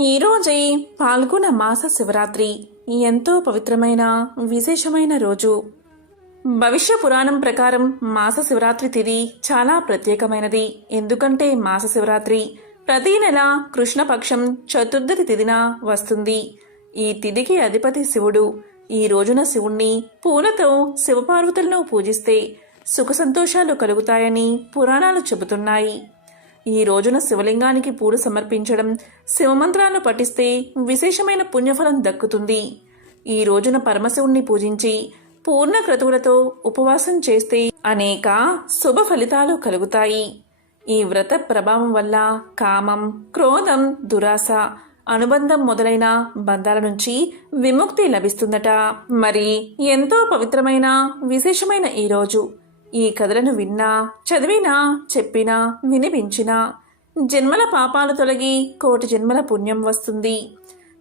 ఈరోజే పాల్గొన మాస శివరాత్రి ఎంతో పవిత్రమైన విశేషమైన రోజు. భవిష్య పురాణం ప్రకారం మాస శివరాత్రి తిథి చాలా ప్రత్యేకమైనది. ఎందుకంటే మాస శివరాత్రి ప్రతి నెల కృష్ణపక్షం చతుర్థి తిథిన వస్తుంది. ఈ తిథికి అధిపతి శివుడు. ఈ రోజున శివుణ్ణి పూలతో శివపార్వతులను పూజిస్తే సుఖ సంతోషాలు కలుగుతాయని పురాణాలు చెబుతున్నాయి. ఈ రోజున శివలింగానికి పూలు సమర్పించడం, శివమంత్రాలను పఠిస్తే విశేషమైన పుణ్యఫలం దక్కుతుంది. ఈ రోజున పరమశివుణ్ణి పూజించి పూర్ణ క్రతువులతో ఉపవాసం చేస్తే అనేక శుభ ఫలితాలు కలుగుతాయి. ఈ వ్రత ప్రభావం వల్ల కామం, క్రోధం, దురాశ, అనుబంధం మొదలైన బంధాల నుంచి విముక్తి లభిస్తుందట. మరి ఎంతో పవిత్రమైన విశేషమైన ఈ రోజు ఈ కథలను విన్నా, చదివినా, చెప్పినా, వినిపించినా జన్మల పాపాలు తొలగి కోటి జన్మల పుణ్యం వస్తుంది.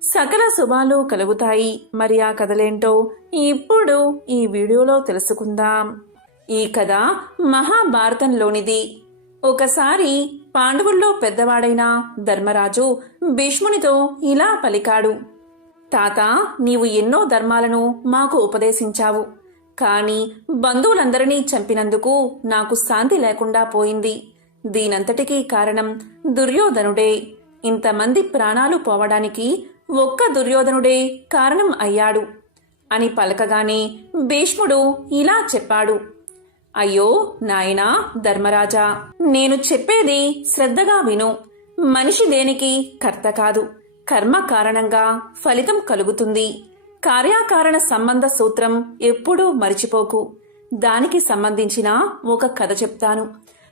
సకల శుభాలు కలుగుతాయి. మరి ఆ కథలేంటో ఇప్పుడు ఈ వీడియోలో తెలుసుకుందాం. ఈ కథ మహాభారతంలోనిది. ఒకసారి పాండవుల్లో పెద్దవాడైన ధర్మరాజు భీష్మునితో ఇలా పలికాడు. తాత, నీవు ఎన్నో ధర్మాలను మాకు ఉపదేశించావు. కాని బంధువులందరినీ చంపినందుకు నాకు శాంతి లేకుండా పోయింది. దీనంతటికీ కారణం దుర్యోధనుడే. ఇంతమంది ప్రాణాలు పోవడానికి ఒక్క దుర్యోధనుడే కారణం అయ్యాడు అని పలకగానే భీష్ముడు ఇలా చెప్పాడు. అయ్యో నాయనా ధర్మరాజా, నేను చెప్పేది శ్రద్ధగా విను. మనిషి దేనికి కర్త కాదు, కర్మ కారణంగా ఫలితం కలుగుతుంది. కార్యాకారణ సంబంధ సూత్రం ఎప్పుడూ మరిచిపోకు. దానికి సంబంధించిన ఒక కథ చెప్తాను,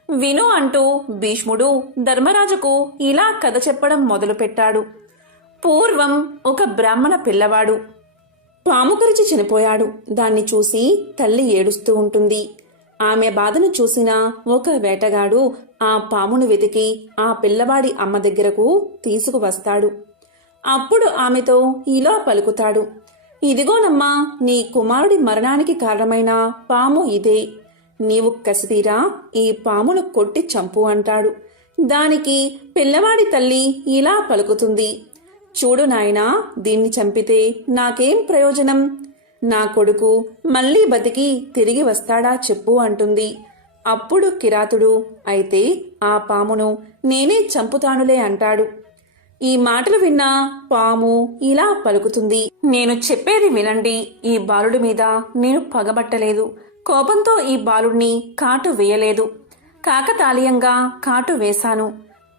విను అంటూ భీష్ముడు ధర్మరాజుకు ఇలా కథ చెప్పడం మొదలుపెట్టాడు. పూర్వం ఒక బ్రాహ్మణ పిల్లవాడు పాము కరిచి చనిపోయాడు. దాన్ని చూసి తల్లి ఏడుస్తూ ఉంటుంది. ఆమె బాధను చూసిన ఒక వేటగాడు ఆ పామును వెతికి ఆ పిల్లవాడి అమ్మ దగ్గరకు తీసుకువస్తాడు. అప్పుడు ఆమెతో ఇలా పలుకుతాడు. ఇదిగోనమ్మా, నీ కుమారుడి మరణానికి కారణమైన పాము ఇదే. నీవు కసితీరా ఈ పామును కొట్టి చంపు అంటాడు. దానికి పిల్లవాడి తల్లి ఇలా పలుకుతుంది. చూడు నాయనా, దీన్ని చంపితే నాకేం ప్రయోజనం? నా కొడుకు మళ్లీ బతికి తిరిగి వస్తాడా చెప్పు అంటుంది. అప్పుడు కిరాతుడు, అయితే ఆ పామును నేనే చంపుతానులే అంటాడు. ఈ మాటలు విన్న పాము ఇలా పలుకుతుంది. నేను చెప్పేది వినండి. ఈ బాలుడి మీద నేను పగబట్టలేదు. కోపంతో ఈ బాలుడిని కాటు వేయలేదు. కాకతాళీయంగా కాటు వేశాను.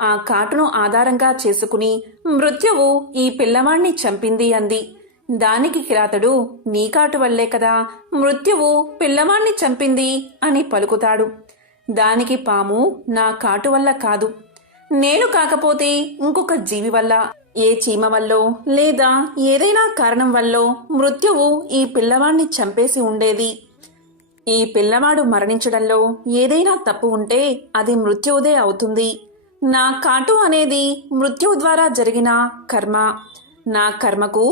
ఆ కాటును ఆధారంగా చేసుకుని మృత్యువు ఈ పిల్లవాణ్ణి చంపింది అంది. దానికి కిరాతుడు, నీ కాటు వల్లే కదా మృత్యువు పిల్లవాణ్ణి చంపింది అని పలుకుతాడు. దానికి పాము, నా కాటు వల్ల కాదు, నేను కాకపోతే ఇంకొక జీవి వల్ల, ఏ చీమ వల్లో లేదా ఏదైనా కారణం వల్లో మృత్యువు ఈ పిల్లవాణ్ణి చంపేసి ఉండేది. ఈ పిల్లవాడు మరణించడంలో ఏదైనా తప్పు ఉంటే అది మృత్యువుదే అవుతుంది. నా కాటు అనేది మృత్యువు ద్వారా జరిగిన కర్మ. నా కర్మకు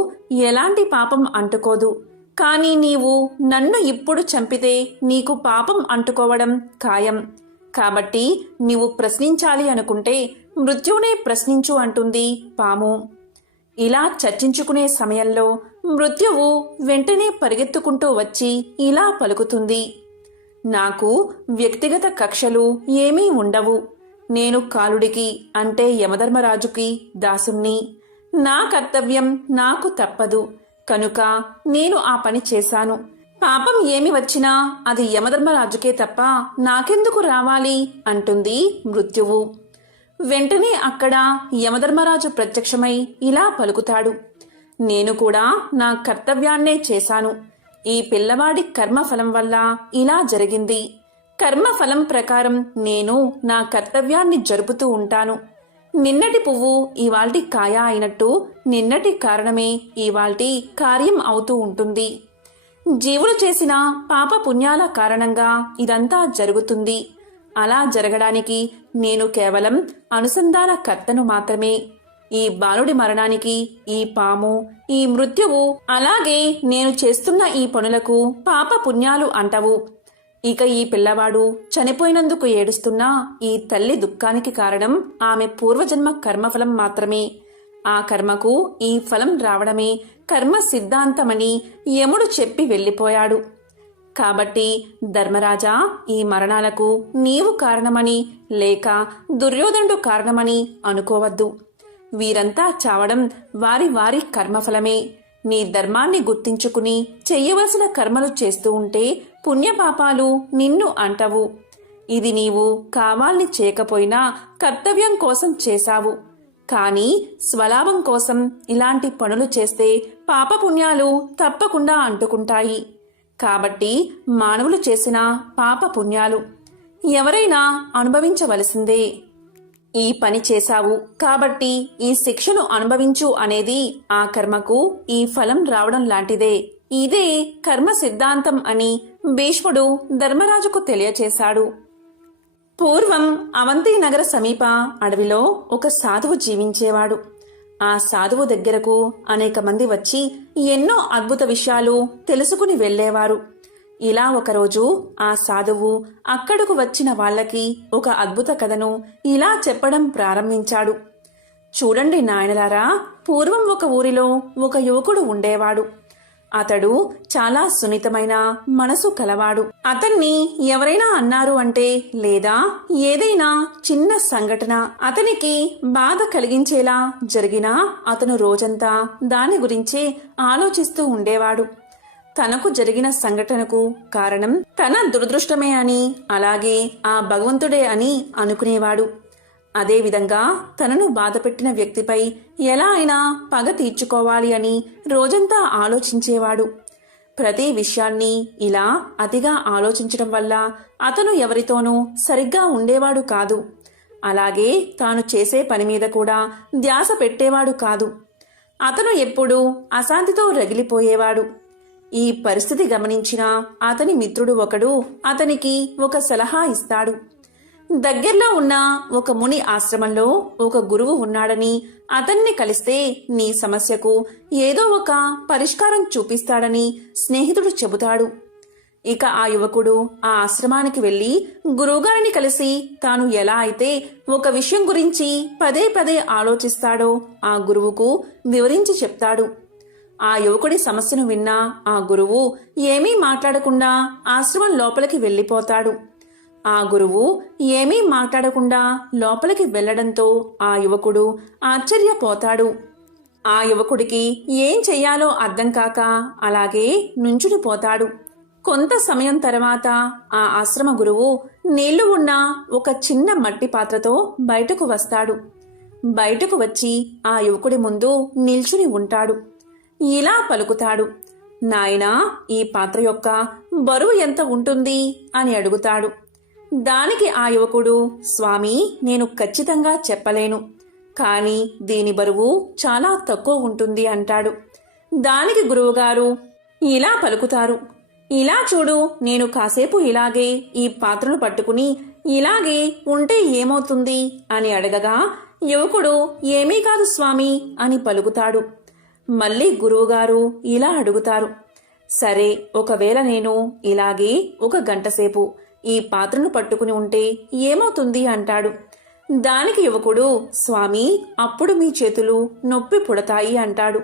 ఎలాంటి పాపం అంటుకోదు. కానీ నీవు నన్ను ఇప్పుడు చంపితే నీకు పాపం అంటుకోవడం ఖాయం. కాబట్టి నీవు ప్రశ్నించాలి అనుకుంటే మృత్యువునే ప్రశ్నించు అంటుంది పాము. ఇలా చర్చించుకునే సమయంలో మృత్యువు వెంటనే పరిగెత్తుకుంటూ వచ్చి ఇలా పలుకుతుంది. నాకు వ్యక్తిగత కక్షలు ఏమీ ఉండవు. నేను కాలుడికి అంటే యమధర్మరాజుకి దాసుణ్ణి. నా కర్తవ్యం నాకు తప్పదు కనుక నేను ఆ పని చేశాను. పాపం ఏమి వచ్చినా అది యమధర్మరాజుకే తప్ప నాకెందుకు రావాలి అంటుంది మృత్యువు. వెంటనే అక్కడ యమధర్మరాజు ప్రత్యక్షమై ఇలా పలుకుతాడు. నేను కూడా నా కర్తవ్యాన్నే చేశాను. ఈ పిల్లవాడి కర్మఫలం వల్ల ఇలా జరిగింది. కర్మఫలం ప్రకారం నేను నా కర్తవ్యాన్ని జరుపుతూ ఉంటాను. నిన్నటి పువ్వు ఇవాల్టి కాయ అయినట్టు నిన్నటి కారణమే ఇవాల్టి కార్యం అవుతూ ఉంటుంది. జీవులు చేసిన పాప పుణ్యాల కారణంగా ఇదంతా జరుగుతుంది. అలా జరగడానికి నేను కేవలం అనుసంధాన కర్తను మాత్రమే. ఈ బాలుడి మరణానికి ఈ పాము, ఈ మృత్యువు, అలాగే నేను చేస్తున్న ఈ పనులకు పాప పుణ్యాలు అంటవు. ఇక ఈ పిల్లవాడు చనిపోయినందుకు ఏడుస్తున్న ఈ తల్లి దుఃఖానికి కారణం ఆమె పూర్వజన్మ కర్మఫలం మాత్రమే. ఆ కర్మకు ఈ ఫలం రావడమే కర్మ సిద్ధాంతమని యముడు చెప్పి వెళ్ళిపోయాడు. కాబట్టి ధర్మరాజా, ఈ మరణాలకు నీవు కారణమని లేక దుర్యోధనుడు కారణమని అనుకోవద్దు. వీరంతా చావడం వారి వారి కర్మఫలమే. నీ ధర్మాన్ని గుర్తించుకుని చెయ్యవలసిన కర్మలు చేస్తూ ఉంటే పుణ్యపాపాలు నిన్ను అంటవు. ఇది నీవు కావాలని చేయకపోయినా కర్తవ్యం కోసం చేశావు. కానీ స్వలాభం కోసం ఇలాంటి పనులు చేస్తే పాపపుణ్యాలు తప్పకుండా అంటుకుంటాయి. కాబట్టి మానవులు చేసిన పాపపుణ్యాలు ఎవరైనా అనుభవించవలసిందే. ఈ పని చేశావు కాబట్టి ఈ శిక్షను అనుభవించు అనేది ఆ కర్మకు ఈ ఫలం రావడం లాంటిదే. ఇదే కర్మ సిద్ధాంతం అని భీష్ముడు ధర్మరాజుకు తెలియచేశాడు. పూర్వం అవంతి నగర సమీప అడవిలో ఒక సాధువు జీవించేవాడు. ఆ సాధువు దగ్గరకు అనేక మంది వచ్చి ఎన్నో అద్భుత విషయాలు తెలుసుకుని వెళ్లేవారు. ఇలా ఒకరోజు ఆ సాధువు అక్కడకు వచ్చిన వాళ్ళకి ఒక అద్భుత కథను ఇలా చెప్పడం ప్రారంభించాడు. చూడండి నాయనలారా, పూర్వం ఒక ఊరిలో ఒక యువకుడు ఉండేవాడు. అతడు చాలా సున్నితమైన మనసు కలవాడు. అతన్ని ఎవరైనా అన్నారు అంటే లేదా ఏదైనా చిన్న సంఘటన అతనికి బాధ కలిగించేలా జరిగినా అతను రోజంతా దాని గురించే ఆలోచిస్తూ ఉండేవాడు. తనకు జరిగిన సంఘటనకు కారణం తన దురదృష్టమే అని, అలాగే ఆ భగవంతుడే అని అనుకునేవాడు. అదేవిధంగా తనను బాధపెట్టిన వ్యక్తిపై ఎలా అయినా పగ తీర్చుకోవాలి అని రోజంతా ఆలోచించేవాడు. ప్రతి విషయాన్ని ఇలా అతిగా ఆలోచించడం వల్ల అతను ఎవరితోనూ సరిగ్గా ఉండేవాడు కాదు. అలాగే తాను చేసే పని మీద కూడా ధ్యాస పెట్టేవాడు కాదు. అతను ఎప్పుడూ అశాంతితో రగిలిపోయేవాడు. ఈ పరిస్థితి గమనించిన అతని మిత్రుడు ఒకడు అతనికి ఒక సలహా ఇస్తాడు. దగ్గర్లో ఉన్న ఒక ముని ఆశ్రమంలో ఒక గురువు ఉన్నాడని, అతన్ని కలిస్తే నీ సమస్యకు ఏదో ఒక పరిష్కారం చూపిస్తాడని స్నేహితుడు చెబుతాడు. ఇక ఆ యువకుడు ఆ ఆశ్రమానికి వెళ్లి గురువుగారిని కలిసి తాను ఎలా అయితే ఒక విషయం గురించి పదే పదే ఆలోచిస్తాడో ఆ గురువుకు వివరించి చెప్తాడు. ఆ యువకుడి సమస్యను విన్న ఆ గురువు ఏమీ మాట్లాడకుండా ఆశ్రమం లోపలికి వెళ్లిపోతాడు. ఆ గురువు ఏమీ మాట్లాడకుండా లోపలికి వెళ్లడంతో ఆ యువకుడు ఆశ్చర్యపోతాడు. ఆ యువకుడికి ఏం చెయ్యాలో అర్థం కాక అలాగే నుంచునిపోతాడు. కొంత సమయం తర్వాత ఆ ఆశ్రమ గురువు నీళ్లు ఉన్న ఒక చిన్న మట్టి పాత్రతో బయటకు వస్తాడు. బయటకు వచ్చి ఆ యువకుడి ముందు నిల్చుని ఉంటాడు. ఇలా పలుకుతాడు, నాయనా, ఈ పాత్ర యొక్క బరువు ఎంత ఉంటుంది అని అడుగుతాడు. దానికి ఆ యువకుడు, స్వామి, నేను ఖచ్చితంగా చెప్పలేను, కానీ దీని బరువు చాలా తక్కువ ఉంటుంది అంటాడు. దానికి గురువుగారు ఇలా పలుకుతారు, ఇలా చూడు, నేను కాసేపు ఇలాగే ఈ పాత్రను పట్టుకుని ఇలాగే ఉంటే ఏమవుతుంది అని అడగగా యువకుడు ఏమీ కాదు స్వామి అని పలుకుతాడు. మళ్ళీ గురువుగారు ఇలా అడుగుతారు, సరే, ఒకవేళ నేను ఇలాగే 1 గంటసేపు ఈ పాత్రను పట్టుకుని ఉంటే ఏమవుతుంది అంటాడు. దానికి యువకుడు, స్వామి, అప్పుడు మీ చేతులు నొప్పి పుడతాయి అంటాడు.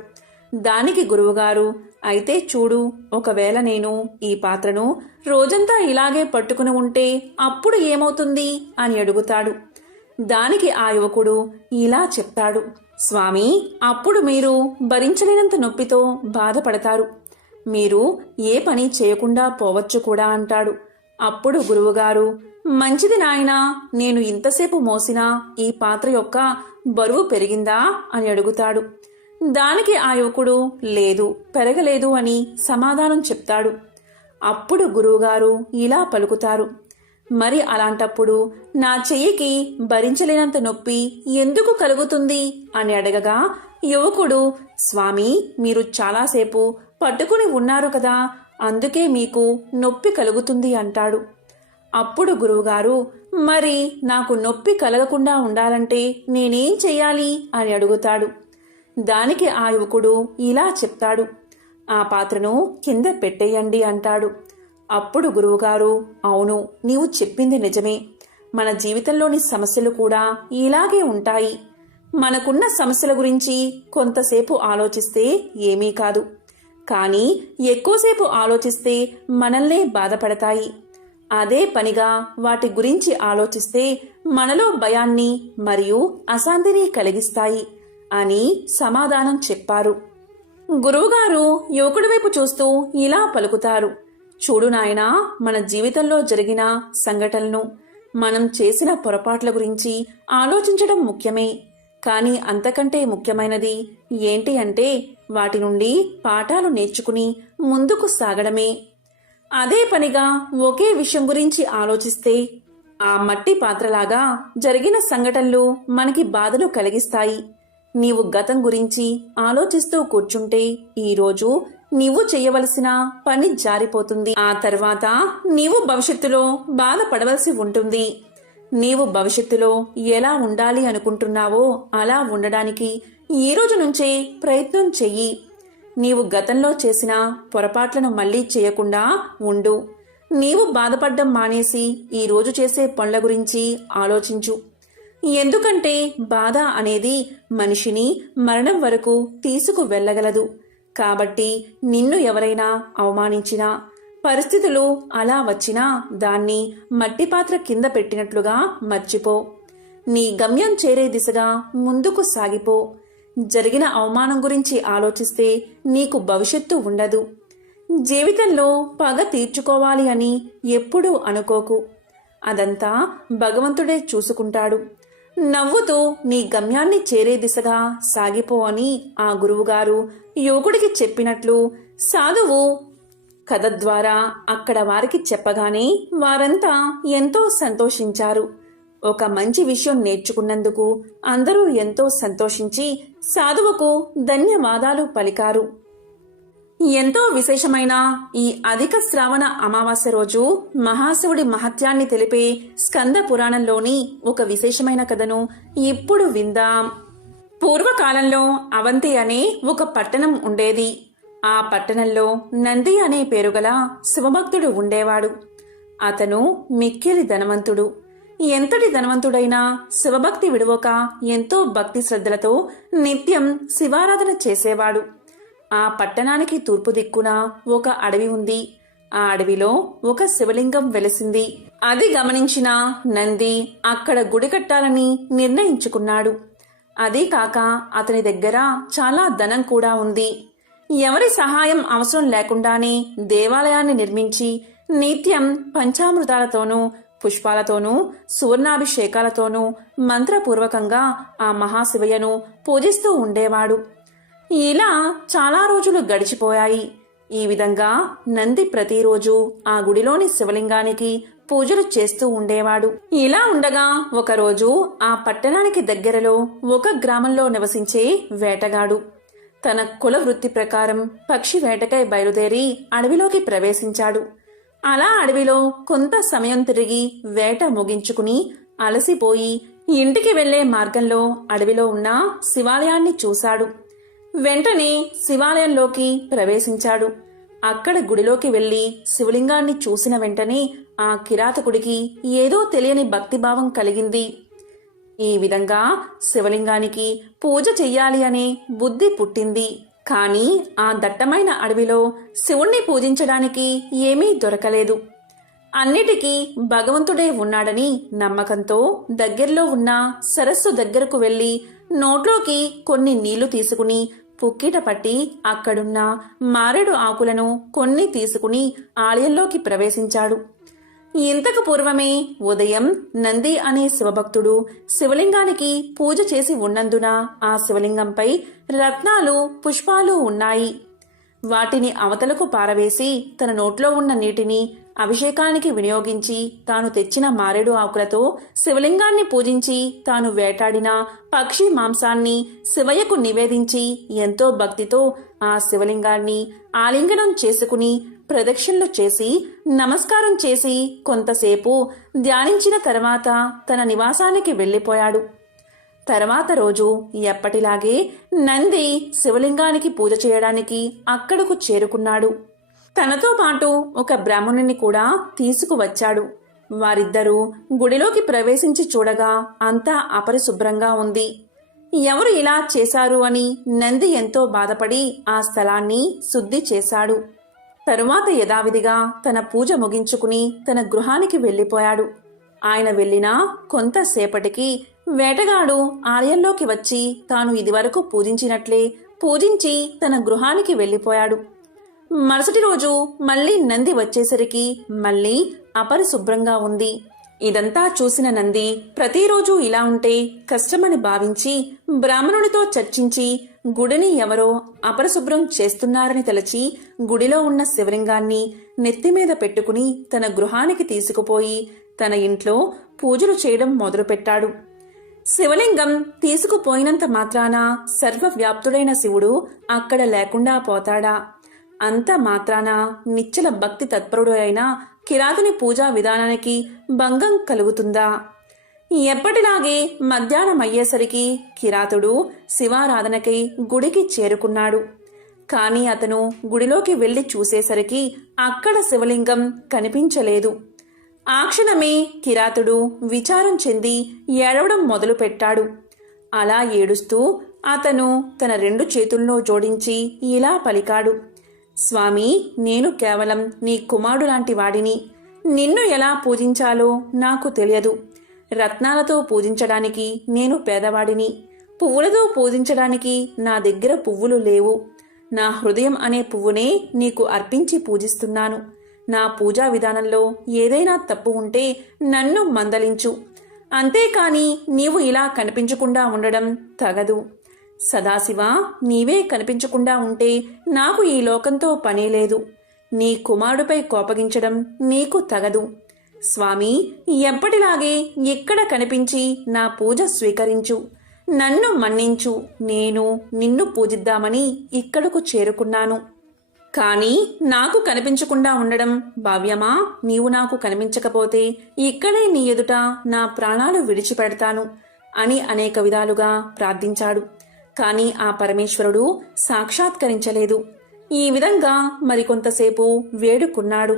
దానికి గురువుగారు, అయితే చూడు, ఒకవేళ నేను ఈ పాత్రను రోజంతా ఇలాగే పట్టుకుని ఉంటే అప్పుడు ఏమవుతుంది అని అడుగుతాడు. దానికి ఆ యువకుడు ఇలా చెప్తాడు, స్వామి, అప్పుడు మీరు భరించలేనంత నొప్పితో బాధపడతారు. మీరు ఏ పని చేయకుండా పోవచ్చు కూడా అంటాడు. అప్పుడు గురువుగారు, మంచిది నాయనా, నేను ఇంతసేపు మోసిన ఈ పాత్ర యొక్క బరువు పెరిగిందా అని అడుగుతాడు. దానికి ఆ యువకుడు, లేదు, పెరగలేదు అని సమాధానం చెప్తాడు. అప్పుడు గురువుగారు ఇలా పలుకుతారు, మరి అలాంటప్పుడు నా చెయ్యికి భరించలేనంత నొప్పి ఎందుకు కలుగుతుంది అని అడగగా యువకుడు, స్వామి, మీరు చాలాసేపు పట్టుకుని ఉన్నారు కదా, అందుకే మీకు నొప్పి కలుగుతుంది అంటాడు. అప్పుడు గురువుగారు, మరి నాకు నొప్పి కలగకుండా ఉండాలంటే నేనేం చెయ్యాలి అని అడుగుతాడు. దానికి ఆ యువకుడు ఇలా చెప్తాడు, ఆ పాత్రను కింద పెట్టేయండి అంటాడు. అప్పుడు గురువుగారు, అవును, నీవు చెప్పింది నిజమే, మన జీవితంలోని సమస్యలు కూడా ఇలాగే ఉంటాయి. మనకున్న సమస్యల గురించి కొంతసేపు ఆలోచిస్తే ఏమీ కాదు, కానీ ఎక్కువసేపు ఆలోచిస్తే మనల్నే బాధపడతాయి. అదే పనిగా వాటి గురించి ఆలోచిస్తే మనలో భయాన్ని మరియు అశాంతిని కలిగిస్తాయి అని సమాధానం చెప్పారు. గురువుగారు యువకుడి వైపు చూస్తూ ఇలా పలుకుతారు. చూడు నాయనా, మన జీవితంలో జరిగిన సంఘటనలను, మనం చేసిన పొరపాట్ల గురించి ఆలోచించడం ముఖ్యమే, కానీ అంతకంటే ముఖ్యమైనది ఏంటి అంటే వాటి నుండి పాఠాలు నేర్చుకుని ముందుకు సాగడమే. అదే పనిగా ఒకే విషయం గురించి ఆలోచిస్తే ఆ మట్టి పాత్రలాగా జరిగిన సంఘటనలు మనకి బాధను కలిగిస్తాయి. నీవు గతం గురించి ఆలోచిస్తూ కూర్చుంటే ఈరోజు నీవు చేయవలసిన పని జారిపోతుంది. ఆ తర్వాత నీవు భవిష్యత్తులో బాధపడవలసి ఉంటుంది. నీవు భవిష్యత్తులో ఎలా ఉండాలి అనుకుంటున్నావో అలా ఉండడానికి ఈ రోజు నుంచే ప్రయత్నం చెయ్యి. నీవు గతంలో చేసిన పొరపాట్లను మళ్లీ చేయకుండా ఉండు. నీవు బాధపడ్డం మానేసి ఈ రోజు చేసే పనుల గురించి ఆలోచించు. ఎందుకంటే బాధ అనేది మనిషిని మరణం వరకు తీసుకు వెళ్ళగలదు. కాబట్టి నిన్ను ఎవరైనా అవమానించినా, పరిస్థితులు అలా వచ్చినా దాన్ని మట్టి పాత్ర కింద పెట్టినట్లుగా మర్చిపో. నీ గమ్యం చేరే దిశగా ముందుకు సాగిపో. జరిగిన అవమానం గురించి ఆలోచిస్తే నీకు భవిష్యత్తు ఉండదు. జీవితంలో పగ తీర్చుకోవాలి అని ఎప్పుడూ అనుకోకు. అదంతా భగవంతుడే చూసుకుంటాడు. నవ్వుతూ నీ గమ్యాన్ని చేరే దిశగా సాగిపో అని ఆ గురువుగారు యువకుడికి చెప్పినట్లు సాధువు కథ ద్వారా అక్కడ వారికి చెప్పగానే వారంతా ఎంతో సంతోషించారు. ఒక మంచి విషయం నేర్చుకున్నందుకు అందరూ ఎంతో సంతోషించి సాధువుకు ధన్యవాదాలు పలికారు. ఎంతో విశేషమైన ఈ అధిక శ్రావణ అమావాస్య రోజు మహాశివుడి మహత్యాన్ని తెలిపే స్కంద పురాణంలోని ఒక విశేషమైన కథను ఇప్పుడు విందాం. పూర్వకాలంలో అవంతి అనే ఒక పట్టణం ఉండేది. ఆ పట్టణంలో నంది అనే పేరుగల శివభక్తుడు ఉండేవాడు. అతను మిక్కిలి ధనవంతుడు. ఎంతటి ధనవంతుడైనా శివభక్తి విడువక ఎంతో భక్తి శ్రద్ధలతో నిత్యం శివారాధన చేసేవాడు. ఆ పట్టణానికి తూర్పు దిక్కున ఒక అడవి ఉంది. ఆ అడవిలో ఒక శివలింగం వెలిసింది. అది గమనించిన నంది అక్కడ గుడి కట్టాలని నిర్ణయించుకున్నాడు. అదీ కాక అతని దగ్గర చాలా ధనం కూడా ఉంది. ఎవరి సహాయం అవసరం లేకుండానే దేవాలయాన్ని నిర్మించి నిత్యం పంచామృతాలతోనూ, పుష్పాలతోనూ, సువర్ణాభిషేకాలతోనూ మంత్రపూర్వకంగా ఆ మహాశివయ్యను పూజిస్తూ ఉండేవాడు. ఇలా చాలా రోజులు గడిచిపోయాయి. ఈ విధంగా నంది ప్రతిరోజు ఆ గుడిలోని శివలింగానికి పూజలు చేస్తూ ఉండేవాడు. ఇలా ఉండగా ఒకరోజు ఆ పట్టణానికి దగ్గరలో ఒక గ్రామంలో నివసించే వేటగాడు తన కుల వృత్తి ప్రకారం పక్షి వేటకై బయలుదేరి అడవిలోకి ప్రవేశించాడు. అలా అడవిలో కొంత సమయం తిరిగి వేట ముగించుకుని అలసిపోయి ఇంటికి వెళ్లే మార్గంలో అడవిలో ఉన్న శివాలయాన్ని చూశాడు. వెంటనే శివాలయంలోకి ప్రవేశించాడు. అక్కడ గుడిలోకి వెళ్లి శివలింగాన్ని చూసిన వెంటనే ఆ కిరాతకుడికి ఏదో తెలియని భక్తిభావం కలిగింది. ఈ విధంగా శివలింగానికి పూజ చెయ్యాలి అనే బుద్ధి పుట్టింది. కాని ఆ దట్టమైన అడవిలో శివుణ్ణి పూజించడానికి ఏమీ దొరకలేదు. అన్నిటికీ భగవంతుడే ఉన్నాడని నమ్మకంతో దగ్గరలో ఉన్న సరస్సు దగ్గరకు వెళ్లి నోట్లోకి కొన్ని నీళ్లు తీసుకుని పుక్కిట పట్టి అక్కడున్న మారేడు ఆకులను కొన్ని తీసుకుని ఆలయంలోకి ప్రవేశించాడు. ఇంతకు పూర్వమే ఉదయం నంది అనే శివభక్తుడు శివలింగానికి పూజ చేసి ఉన్నందున ఆ శివలింగంపై రత్నాలు, పుష్పాలు ఉన్నాయి. వాటిని అవతలకు పారవేసి తన నోట్లో ఉన్న నీటిని అభిషేకానికి వినియోగించి తాను తెచ్చిన మారేడు ఆకులతో శివలింగాన్ని పూజించి తాను వేటాడిన పక్షి మాంసాన్ని శివయ్యకు నివేదించి ఎంతో భక్తితో ఆ శివలింగాన్ని ఆలింగనం చేసుకుని ప్రదక్షిణలు చేసి నమస్కారం చేసి కొంతసేపు ధ్యానించిన తర్వాత తన నివాసానికి వెళ్లిపోయాడు. తర్వాత రోజు ఎప్పటిలాగే నంది శివలింగానికి పూజ చేయడానికి అక్కడకు చేరుకున్నాడు. తనతో పాటు ఒక బ్రాహ్మణుని కూడా తీసుకువచ్చాడు. వారిద్దరూ గుడిలోకి ప్రవేశించి చూడగా అంతా అపరిశుభ్రంగా ఉంది. ఎవరు ఇలా చేశారు అని నంది ఎంతో బాధపడి ఆ స్థలాన్ని శుద్ధి చేశాడు. తరువాత యథావిధిగా తన పూజ ముగించుకుని తన గృహానికి వెళ్ళిపోయాడు. ఆయన వెళ్ళిన కొంతసేపటికి వేటగాడు ఆలయంలోకి వచ్చి తాను ఇదివరకు పూజించినట్లే పూజించి తన గృహానికి వెళ్ళిపోయాడు. మరుసటి రోజు మళ్ళీ నంది వచ్చేసరికి మళ్ళీ అపరిశుభ్రంగా ఉంది. ఇదంతా చూసిన నంది ప్రతిరోజు ఇలా ఉంటే కష్టమని భావించి బ్రాహ్మణునితో చర్చించి గుడిని ఎవరో అపరిశుభ్రం చేస్తున్నారని తలచి గుడిలో ఉన్న శివలింగాన్ని నెత్తిమీద పెట్టుకుని తన గృహానికి తీసుకుపోయి తన ఇంట్లో పూజలు చేయడం మొదలుపెట్టాడు. శివలింగం తీసుకుపోయినంత మాత్రాన సర్వవ్యాప్తుడైన శివుడు అక్కడ లేకుండా పోతాడా? అంత మాత్రాన నిశ్చల భక్తి తత్పరుడు అయిన కిరాతుని పూజా విధానానికి భంగం కలుగుతుందా? ఎప్పటిలాగే మధ్యాహ్నం అయ్యేసరికి కిరాతుడు శివారాధనకై గుడికి చేరుకున్నాడు. కాని అతను గుడిలోకి వెళ్లి చూసేసరికి అక్కడ శివలింగం కనిపించలేదు. ఆ క్షణమే కిరాతుడు విచారం చెంది ఏడవడం మొదలుపెట్టాడు. అలా ఏడుస్తూ అతను తన 2 చేతుల్లో జోడించి ఇలా పలికాడు: స్వామి, నేను కేవలం నీ కుమారుడు లాంటి వాడిని. నిన్ను ఎలా పూజించాలో నాకు తెలియదు. రత్నాలతో పూజించడానికి నేను పేదవాడిని. పువ్వులతో పూజించడానికి నా దగ్గర పువ్వులు లేవు. నా హృదయం అనే పువ్వునే నీకు అర్పించి పూజిస్తున్నాను. నా పూజా విధానంలో ఏదైనా తప్పు ఉంటే నన్ను మందలించు. అంతేకాని నీవు ఇలా కనిపించకుండా ఉండడం తగదు. సదాశివ, నీవే కనిపించకుండా ఉంటే నాకు ఈ లోకంతో పనే లేదు. నీ కుమారుడిపై కోపగించడం నీకు తగదు. స్వామి, ఎప్పటిలాగే ఇక్కడ కనిపించి నా పూజ స్వీకరించు. నన్ను మన్నించు. నేను నిన్ను పూజిద్దామని ఇక్కడకు చేరుకున్నాను. కానీ నాకు కనిపించకుండా ఉండడం భావ్యమా? నీవు నాకు కనిపించకపోతే ఇక్కడే నీ ఎదుట నా ప్రాణాలు విడిచిపెడతాను అని అనేక విధాలుగా ప్రార్థించాడు. కాని ఆ పరమేశ్వరుడు సాక్షాత్కరించలేదు. ఈ విధంగా మరికొంతసేపు వేడుకున్నాడు.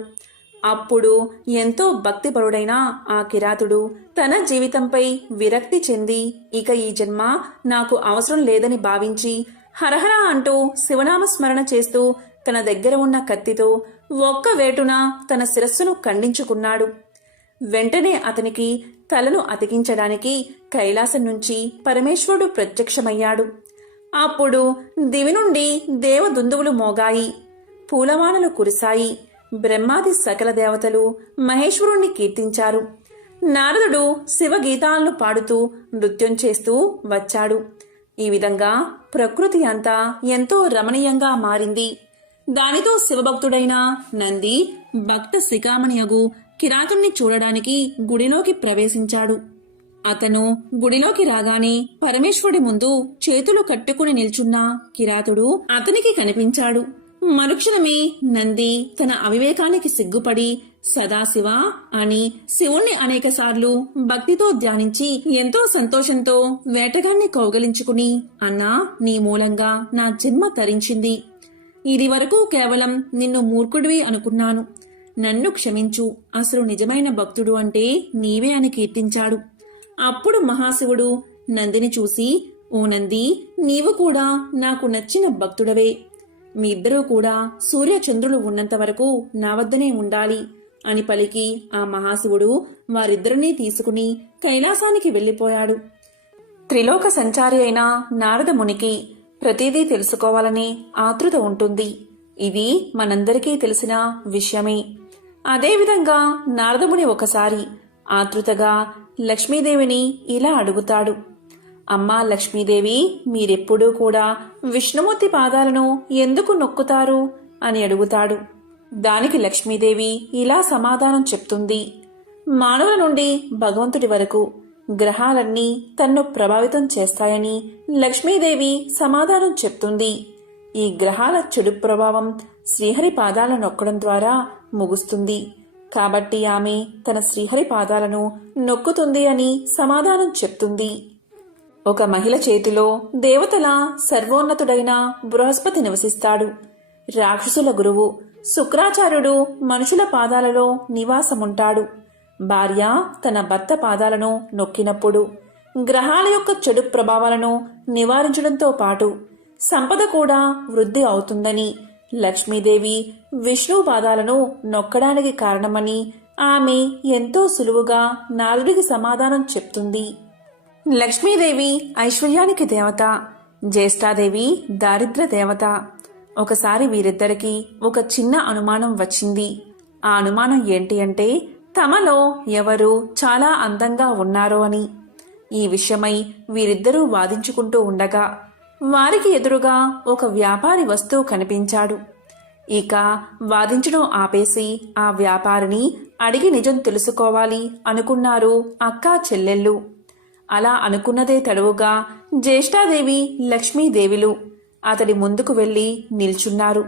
అప్పుడు ఎంతో భక్తిపరుడైన ఆ కిరాతుడు తన జీవితంపై విరక్తి చెంది ఇక ఈ జన్మ నాకు అవసరం లేదని భావించి హరహర అంటూ శివనామస్మరణ చేస్తూ తన దగ్గర ఉన్న కత్తితో ఒక్క వేటున తన శిరస్సును ఖండించుకున్నాడు. వెంటనే అతనికి తలను అతికించడానికి కైలాసం నుంచి పరమేశ్వరుడు ప్రత్యక్షమయ్యాడు. అప్పుడు దివి నుండి దేవదుందువులు మోగాయి, పూలవానలు కురిశాయి. బ్రహ్మాది సకల దేవతలు మహేశ్వరుణ్ణి కీర్తించారు. నారదుడు శివగీతాలను పాడుతూ నృత్యం చేస్తూ వచ్చాడు. ఈ విధంగా ప్రకృతి అంతా ఎంతో రమణీయంగా మారింది. దానితో శివభక్తుడైన నంది భక్త శిఖామణియగు కిరాతుణ్ణి చూడడానికి గుడిలోకి ప్రవేశించాడు. అతను గుడిలోకి రాగానే పరమేశ్వరుడి ముందు చేతులు కట్టుకుని నిల్చున్న కిరాతుడు అతనికి కనిపించాడు. మరుక్షణమే నంది తన అవివేకానికి సిగ్గుపడి సదాశివ అని శివుణ్ణి అనేకసార్లు భక్తితో ధ్యానించి ఎంతో సంతోషంతో వేటగాన్ని కౌగలించుకుని, అన్నా, నీ మూలంగా నా జన్మ తరించింది. ఇది వరకు కేవలం నిన్ను మూర్ఖుడివి అనుకున్నాను. నన్ను క్షమించు. అసలు నిజమైన భక్తుడు అంటే నీవే అని కీర్తించాడు. అప్పుడు మహాశివుడు నందిని చూసి, ఓ నంది, నీవు కూడా నాకు నచ్చిన భక్తుడవే. మీ ఇద్దరూ కూడా సూర్యచంద్రులు ఉన్నంత వరకు నా వద్దనే ఉండాలి అని పలికి ఆ మహాశివుడు వారిద్దరినీ తీసుకుని కైలాసానికి వెళ్లిపోయాడు. త్రిలోక సంచారి అయిన నారద మునికి ప్రతిదీ తెలుసుకోవాలనే ఆతృత ఉంటుంది. ఇది మనందరికీ తెలిసిన విషయమే. అదేవిధంగా నారదముని ఒకసారి ఆతృతగా లక్ష్మీదేవిని ఇలా అడుగుతాడు: అమ్మా లక్ష్మీదేవి, మీరెప్పుడూ కూడా విష్ణుమూర్తి పాదాలను ఎందుకు నొక్కుతారు అని అడుగుతాడు. దానికి లక్ష్మీదేవి ఇలా సమాధానం చెప్తుంది: మానవుల నుండి భగవంతుడి వరకు గ్రహాలన్నీ తన్ను ప్రభావితం చేస్తాయని లక్ష్మీదేవి సమాధానం చెప్తుంది. ఈ గ్రహాల చెడు ప్రభావం శ్రీహరి పాదాలను నొక్కడం ద్వారా ముగుస్తుంది. కాబట్టి ఆమె తన శ్రీహరి పాదాలను నొక్కుతుంది అని సమాధానం చెప్తుంది. ఒక మహిళ చేతిలో దేవతల సర్వోన్నతుడైన బృహస్పతి నివసిస్తాడు. రాక్షసుల గురువు శుక్రాచార్యుడు మనుషుల పాదాలలో నివాసముంటాడు. భార్య తన భర్త పాదాలను నొక్కినప్పుడు గ్రహాల యొక్క చెడు ప్రభావాలను నివారించడంతో పాటు సంపద కూడా వృద్ధి అవుతుందని, లక్ష్మీదేవి విష్ణు పాదాలను నొక్కడానికి కారణమని ఆమె ఎంతో సులువుగా నారదుడికి సమాధానం చెప్తుంది. లక్ష్మీదేవి ఐశ్వర్యానికి దేవత, జ్యేష్ఠాదేవి దారిద్ర్య దేవత. ఒకసారి వీరిద్దరికీ ఒక చిన్న అనుమానం వచ్చింది. ఆ అనుమానం ఏంటి అంటే తమలో ఎవరు చాలా అందంగా ఉన్నారో అని. ఈ విషయమై వీరిద్దరూ వాదించుకుంటూ ఉండగా వారికి ఎదురుగా ఒక వ్యాపారి వస్తూ కనిపించాడు. ఇక వాదించడం ఆపేసి ఆ వ్యాపారిని అడిగి నిజం తెలుసుకోవాలి అనుకున్నారు అక్కా చెల్లెళ్ళు. అలా అనుకున్నదే తడువుగా జ్యేష్ఠాదేవి లక్ష్మీదేవిలు అతడి ముందుకు వెళ్లి నిల్చున్నారు.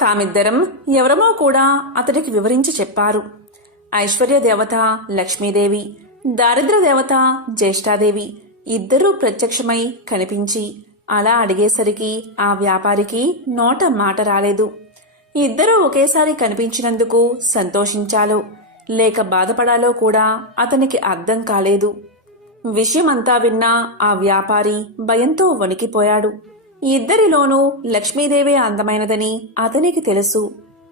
తామిద్దరం ఎవరమో కూడా అతడికి వివరించి చెప్పారు. ఐశ్వర్య దేవత లక్ష్మీదేవి, దారిద్ర్య దేవత జ్యేష్ఠాదేవి ఇద్దరూ ప్రత్యక్షమై కనిపించి అలా అడిగేసరికి ఆ వ్యాపారికి నోట మాట రాలేదు. ఇద్దరూ ఒకేసారి కనిపించినందుకు సంతోషించాలో లేక బాధపడాలో కూడా అతనికి అర్థం కాలేదు. విషయమంతా విన్నా ఆ వ్యాపారి భయంతో వణికిపోయాడు. ఇద్దరిలోనూ లక్ష్మీదేవే అందమైనదని అతనికి తెలుసు.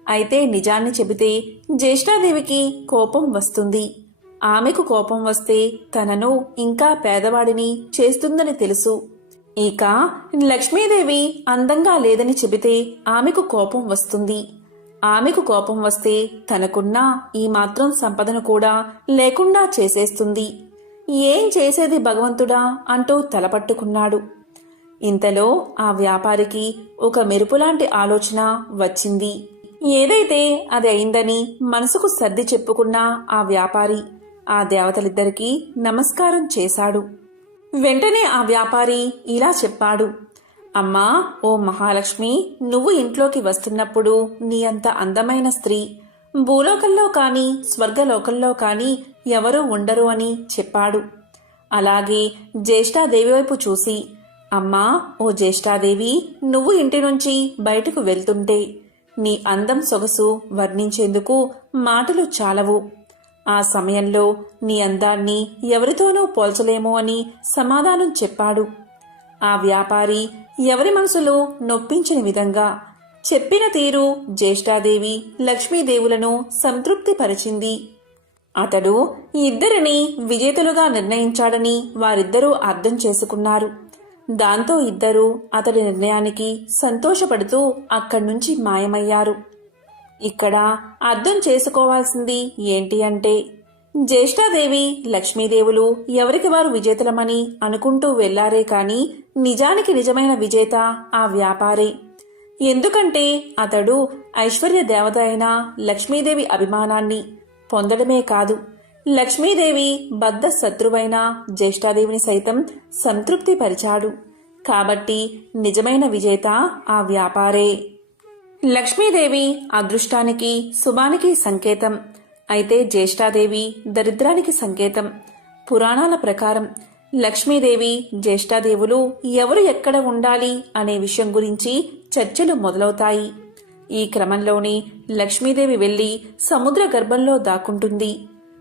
అయితే నిజాన్ని చెబితే జ్యేష్ఠాదేవికి కోపం వస్తుంది. ఆమెకు కోపం వస్తే తనను ఇంకా పేదవాడిని చేస్తుందని తెలుసు. ఇక లక్ష్మీదేవి అందంగా లేదని చెబితే ఆమెకు కోపం వస్తుంది. ఆమెకు కోపం వస్తే తనకున్న ఈ మాత్రం సంపదను కూడా లేకుండా చేసేస్తుంది. ఏం చేసేది భగవంతుడా అంటూ తలపట్టుకున్నాడు. ఇంతలో ఆ వ్యాపారికి ఒక మెరుపులాంటి ఆలోచన వచ్చింది. ఏదైతే అది అయిందని మనసుకు సర్ది చెప్పుకున్న ఆ వ్యాపారి ఆ దేవతలిద్దరికీ నమస్కారం చేశాడు. వెంటనే ఆ వ్యాపారి ఇలా చెప్పాడు. అమ్మా, ఓ మహాలక్ష్మి, నువ్వు ఇంట్లోకి వస్తున్నప్పుడు నీ అంత అందమైన స్త్రీ భూలోకంలో కాని స్వర్గలోకంలో కాని ఎవరూ ఉండరు అని చెప్పాడు. అలాగే జ్యేష్ఠాదేవి వైపు చూసి, అమ్మా, ఓ జ్యేష్ఠాదేవి, నువ్వు ఇంటి నుంచి బయటకు వెళ్తుంటే నీ అందం సొగసు వర్ణించేందుకు మాటలు చాలవు. ఆ సమయంలో నీ అందాన్ని ఎవరితోనూ పోల్చలేమో అని సమాధానం చెప్పాడు. ఆ వ్యాపారి ఎవరి మనసులో నొప్పించని విధంగా చెప్పిన తీరు జ్యేష్ఠాదేవి లక్ష్మీదేవులను సంతృప్తిపరిచింది. అతడు ఇద్దరిని విజేతలుగా నిర్ణయించాడని వారిద్దరూ అర్థం చేసుకున్నారు. దాంతో ఇద్దరూ అతడి నిర్ణయానికి సంతోషపడుతూ అక్కడ్నుంచి మాయమయ్యారు. ఇక్కడ అర్థం చేసుకోవాల్సింది ఏంటి అంటే జ్యేష్ఠాదేవి లక్ష్మీదేవులు ఎవరికి వారు విజేతలమని అనుకుంటూ వెళ్లారే కాని నిజానికి నిజమైన విజేత ఆ వ్యాపారే. ఎందుకంటే అతడు ఐశ్వర్య దేవత అయిన లక్ష్మీదేవి అభిమానాన్ని పొందడమే కాదు, లక్ష్మీదేవి బద్ధ శత్రువైన జ్యేష్ఠాదేవిని సైతం సంతృప్తిపరిచాడు. కాబట్టి నిజమైన విజేత ఆ వ్యాపారే. లక్ష్మీదేవి అదృష్టానికి శుభానికి సంకేతం. అయితే జ్యేష్ఠాదేవి దరిద్రానికి సంకేతం. పురాణాల ప్రకారం లక్ష్మీదేవి జ్యేష్ఠాదేవులు ఎవరు ఎక్కడ ఉండాలి అనే విషయం గురించి చర్చలు మొదలవుతాయి. ఈ క్రమంలోనే లక్ష్మీదేవి వెళ్లి సముద్ర గర్భంలో దాక్కుంటుంది.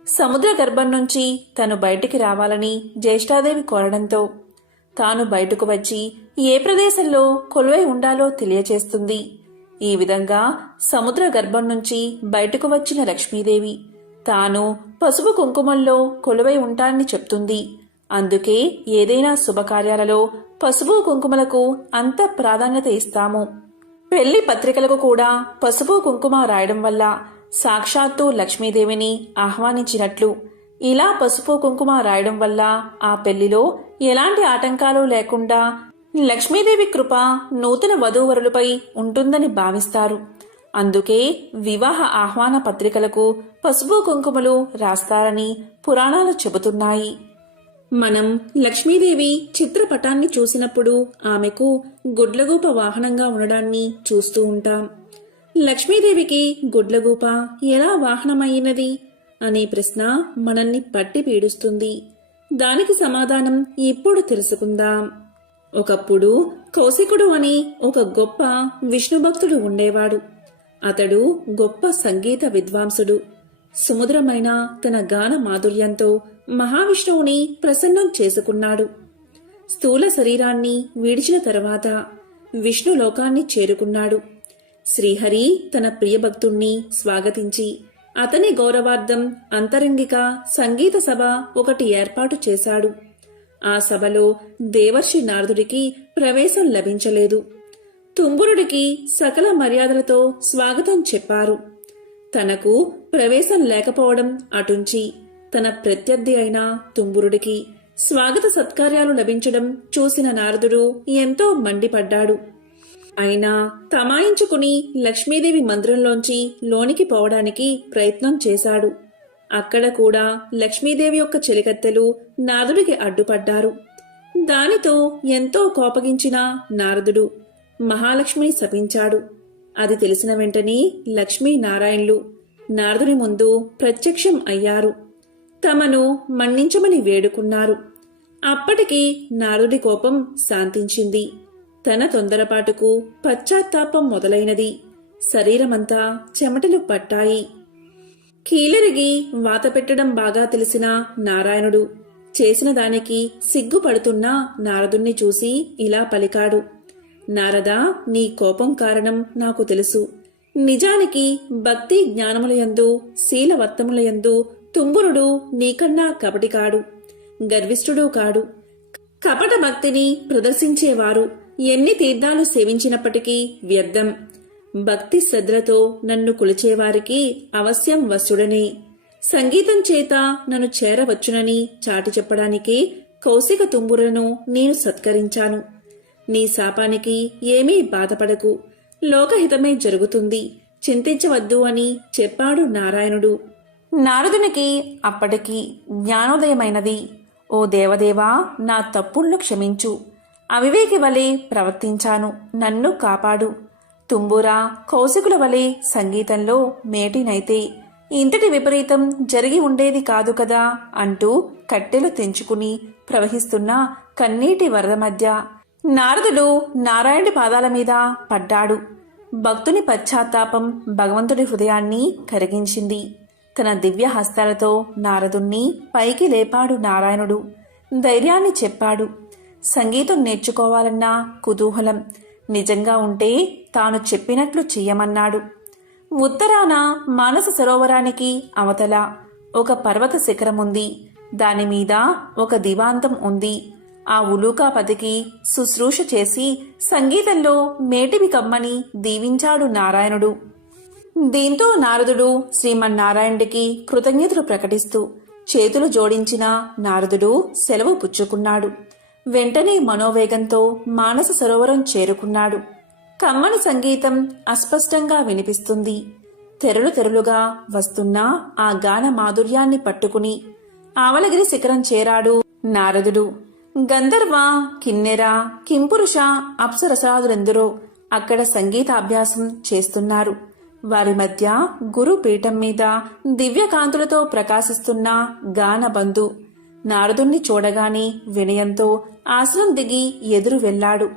సముద్ర గర్భం నుంచి తను బయటికి రావాలని జ్యేష్ఠాదేవి కోరడంతో తాను బయటకు వచ్చి ఏ ప్రదేశంలో కొలువై ఉండాలో తెలియచేస్తుంది. ఈ విధంగా సముద్ర గర్భం నుంచి బయటకు వచ్చిన లక్ష్మీదేవి తాను పసుపు కుంకుమల్లో కొలువై ఉంటానని చెప్తుంది. అందుకే ఏదైనా శుభకార్యాలలో పసుపు కుంకుమలకు అంత ప్రాధాన్యత ఇస్తాము. పెళ్లి పత్రికలకు కూడా పసుపు కుంకుమ రాయడం వల్ల సాక్షాత్తు లక్ష్మీదేవిని ఆహ్వానించినట్లు. ఇలా పసుపు కుంకుమ రాయడం వల్ల ఆ పెళ్లిలో ఎలాంటి ఆటంకాలు లేకుండా లక్ష్మీదేవి కృప నూతన వధూవరులపై ఉంటుందని భావిస్తారు. అందుకే వివాహ ఆహ్వాన పత్రికలకు పసుపు కుంకుమలు రాస్తారని పురాణాలు చెబుతున్నాయి. మనం లక్ష్మీదేవి చిత్రపటాన్ని చూసినప్పుడు ఆమెకు గుడ్లగూప వాహనంగా ఉండడాన్ని చూస్తూ ఉంటాం. లక్ష్మీదేవికి గుడ్లగూప ఎలా వాహనమైనది అనే ప్రశ్న మనల్ని పట్టి పీడిస్తుంది. దానికి సమాధానం ఇప్పుడు తెలుసుకుందాం. ఒకప్పుడు కౌశికుడు అని ఒక గొప్ప విష్ణు భక్తుడు ఉండేవాడు. అతడు గొప్ప సంగీత విద్వాంసుడు. సుమధురమైన తన గాన మాధుర్యంతో మహావిష్ణువుని ప్రసన్నం చేసుకున్నాడు. స్థూల శరీరాన్ని విడిచిన తరువాత విష్ణు లోకాన్ని చేరుకున్నాడు. శ్రీహరి తన ప్రియభక్తుణ్ణి స్వాగతించి అతని గౌరవార్థం అంతరంగిక సంగీత సభ ఒకటి ఏర్పాటు చేశాడు. ఆ సభలో దేవర్షి నారదుడికి ప్రవేశం లభించలేదు. తుంబురుడికి సకల మర్యాదలతో స్వాగతం చెప్పారు. తనకు ప్రవేశం లేకపోవడం అటుంచి తన ప్రత్యర్థి అయిన తుంబురుడికి స్వాగత సత్కార్యాలు లభించడం చూసిన నారదుడు ఎంతో మండిపడ్డాడు. అయినా తమాయించుకుని లక్ష్మీదేవి మందిరంలోంచి లోనికి పోవడానికి ప్రయత్నం చేశాడు. అక్కడ కూడా లక్ష్మీదేవి యొక్క చెలికత్తెలు నారదుడికి అడ్డుపడ్డారు. దానితో ఎంతో కోపగించిన నారదుడు మహాలక్ష్మిని శపించాడు. అది తెలిసిన వెంటనే లక్ష్మీనారాయణులు నారదుని ముందు ప్రత్యక్షం అయ్యారు. తమను మన్నించమని వేడుకున్నారు. అప్పటికి నారదుడి కోపం శాంతించింది. తన తొందరపాటుకు పశ్చాత్తాపం మొదలైనది. శరీరమంతా చెమటలు పట్టాయి. కీలరిగి వాత పెట్టడం బాగా తెలిసిన నారాయణుడు చేసిన దానికి సిగ్గుపడుతున్న నారదుణ్ణి చూసి ఇలా పలికాడు. నారదా, నీ కోపం కారణం నాకు తెలుసు. నిజానికి భక్తి జ్ఞానములయందు శీలవత్తములయందు తుంబురుడు నీకన్నా కపటి కాడు, గర్విష్ఠుడు కాడు. కపట భక్తిని ప్రదర్శించేవారు ఎన్ని తీర్థాలు సేవించినప్పటికీ వ్యర్థం. భక్తి శ్రద్ధలతో నన్ను కొలిచేవారికి అవశ్యం వశుడనే. సంగీతం చేత నన్ను చేరవచ్చునని చాటి చెప్పడానికే కౌశిక తుంబురను నేను సత్కరించాను. నీ శాపానికి ఏమీ బాధపడకు, లోకహితమే జరుగుతుంది, చింతించవద్దు అని చెప్పాడు నారాయణుడు. నారదునికి అప్పటికి జ్ఞానోదయమైనది. ఓ దేవదేవా, నా తప్పుళ్ళు క్షమించు. అవివేకి వలె ప్రవర్తించాను, నన్ను కాపాడు. తుంబురా, కౌశికుల వలె సంగీతంలో మేటినైతే ఇంతటి విపరీతం జరిగి ఉండేది కాదు కదా అంటూ కట్టెలు తెంచుకుని ప్రవహిస్తున్న కన్నీటి వరద మధ్య నారదుడు నారాయణుడి పాదాల మీద పడ్డాడు. భక్తుని పశ్చాత్తాపం భగవంతుడి హృదయాన్ని కరిగించింది. తన దివ్య హస్తాలతో నారదుణ్ణి పైకి లేపాడు నారాయణుడు. ధైర్యాన్ని చెప్పాడు. సంగీతం నేర్చుకోవాలన్న కుతూహలం నిజంగా ఉంటే తాను చెప్పినట్లు చెయ్యమన్నాడు. ఉత్తరాన మానస సరోవరానికి అవతల ఒక పర్వత శిఖరముంది. దానిమీద ఒక దివాంతం ఉంది. ఆ ఉలూకాపతికి శుశ్రూష చేసి సంగీతంలో మేటివి కమ్మని దీవించాడు నారాయణుడు. దీంతో నారదుడు శ్రీమన్నారాయణుడికి కృతజ్ఞతలు ప్రకటిస్తూ చేతులు జోడించిన నారదుడు సెలవు పుచ్చుకున్నాడు. వెంటనే మనోవేగంతో మానస సరోవరం చేరుకున్నాడు. కమ్మని సంగీతం అస్పష్టంగా వినిపిస్తుంది. తెరలు తెరలుగా వస్తున్న ఆ గాన మాధుర్యాన్ని పట్టుకుని ఆవలగిరి శిఖరం చేరాడు నారదుడు. గంధర్వ, కిన్నెర, కింపురుష, అప్సరసాదులెందరో అక్కడ సంగీతాభ్యాసం చేస్తున్నారు. వారి మధ్య గురు పీఠం మీద దివ్యకాంతులతో ప్రకాశిస్తున్న గానబంధు నారదుణ్ణి చూడగానే వినయంతో ఆసనం దిగి ఎదురు వెళ్లాడు.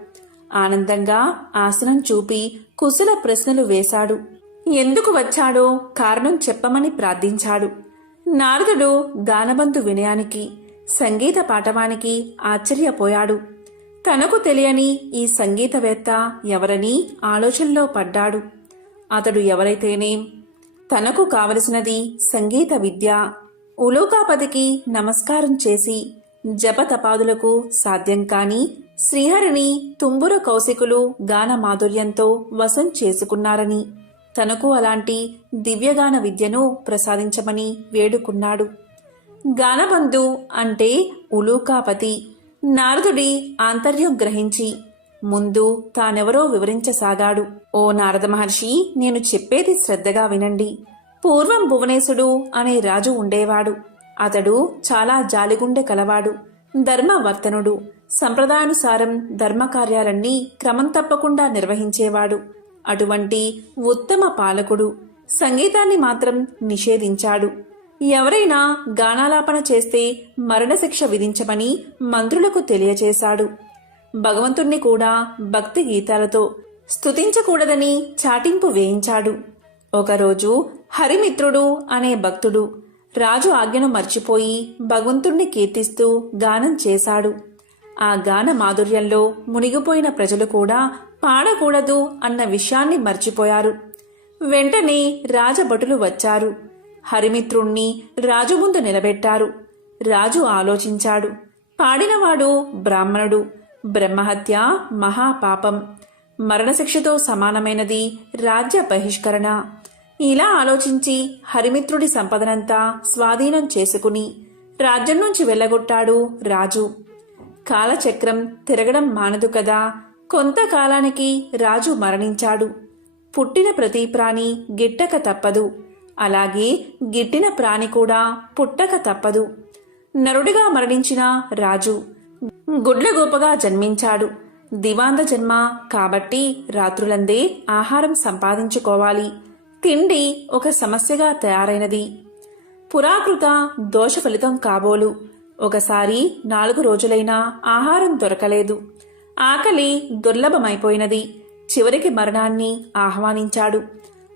ఆనందంగా ఆసనం చూపి కుశల ప్రశ్నలు వేశాడు. ఎందుకు వచ్చాడో కారణం చెప్పమని ప్రార్థించాడు. నారదుడు గానబంధు వినయానికి, సంగీత పాఠవానికి ఆశ్చర్యపోయాడు. తనకు తెలియని ఈ సంగీతవేత్త ఎవరని ఆలోచనలో పడ్డాడు. అతడు ఎవరైతేనేం, తనకు కావలసినది సంగీత విద్య. ఉలూకాపతికి నమస్కారం చేసి జపతపాదులకు సాధ్యం కాని శ్రీహరిని తుంబుర కౌశికులు గాన మాధుర్యంతో వశం చేసుకున్నారని, తనకు అలాంటి దివ్యగాన విద్యను ప్రసాదించమని వేడుకున్నాడు. గానబంధు అంటే ఉలూకాపతి. నారదుడి ఆంతర్యం గ్రహించి ముందు తానెవరో వివరించసాగాడు. ఓ నారద మహర్షి, నేను చెప్పేది శ్రద్ధగా వినండి. పూర్వం భువనేశుడు అనే రాజు ఉండేవాడు. అతడు చాలా జాలిగుండె కలవాడు, ధర్మవర్తనుడు. సంప్రదాయానుసారం ధర్మకార్యాలన్నీ క్రమం తప్పకుండా నిర్వహించేవాడు. అటువంటి ఉత్తమ పాలకుడు సంగీతాన్ని మాత్రం నిషేధించాడు. ఎవరైనా గానాలాపన చేస్తే మరణశిక్ష విధించమని మంత్రులకు తెలియచేశాడు. భగవంతుణ్ణి కూడా భక్తి గీతాలతో స్తుతించకూడదని చాటింపు వేయించాడు. ఒకరోజు హరిమిత్రుడు అనే భక్తుడు రాజు ఆజ్ఞను మర్చిపోయి భగవంతుణ్ణి కీర్తిస్తూ గానం చేశాడు. ఆ గాన మాధుర్యంలో మునిగిపోయిన ప్రజలు కూడా పాడకూడదు అన్న విషయాన్ని మర్చిపోయారు. వెంటనే రాజభటులు వచ్చారు. హరిమిత్రుణ్ణి రాజు ముందు నిలబెట్టారు. రాజు ఆలోచించాడు. పాడినవాడు బ్రాహ్మణుడు. బ్రహ్మహత్య మహాపాపం. మరణశిక్షతో సమానమైనది రాజ్య బహిష్కరణ. ఇలా ఆలోచించి హరిమిత్రుడి సంపదనంతా స్వాధీనం చేసుకుని రాజ్యం నుంచి వెళ్ళగొట్టాడు రాజు. కాలచక్రం తిరగడం మానదు కదా. కొంతకాలానికి రాజు మరణించాడు. పుట్టిన ప్రతి ప్రాణి గిట్టక తప్పదు. అలాగే గిట్టిన ప్రాణి కూడా పుట్టక తప్పదు. నరుడిగా మరణించిన రాజు గుడ్లగూపగా జన్మించాడు. దివాంద జన్మ కాబట్టి రాత్రులందే ఆహారం సంపాదించుకోవాలి. తిండి ఒక సమస్యగా తయారైనది. పురాకృత దోష ఫలితం కాబోలు. ఒకసారి 4 రోజులైనా ఆహారం దొరకలేదు. ఆకలి దుర్లభమైపోయినది. చివరికి మరణాన్ని ఆహ్వానించాడు.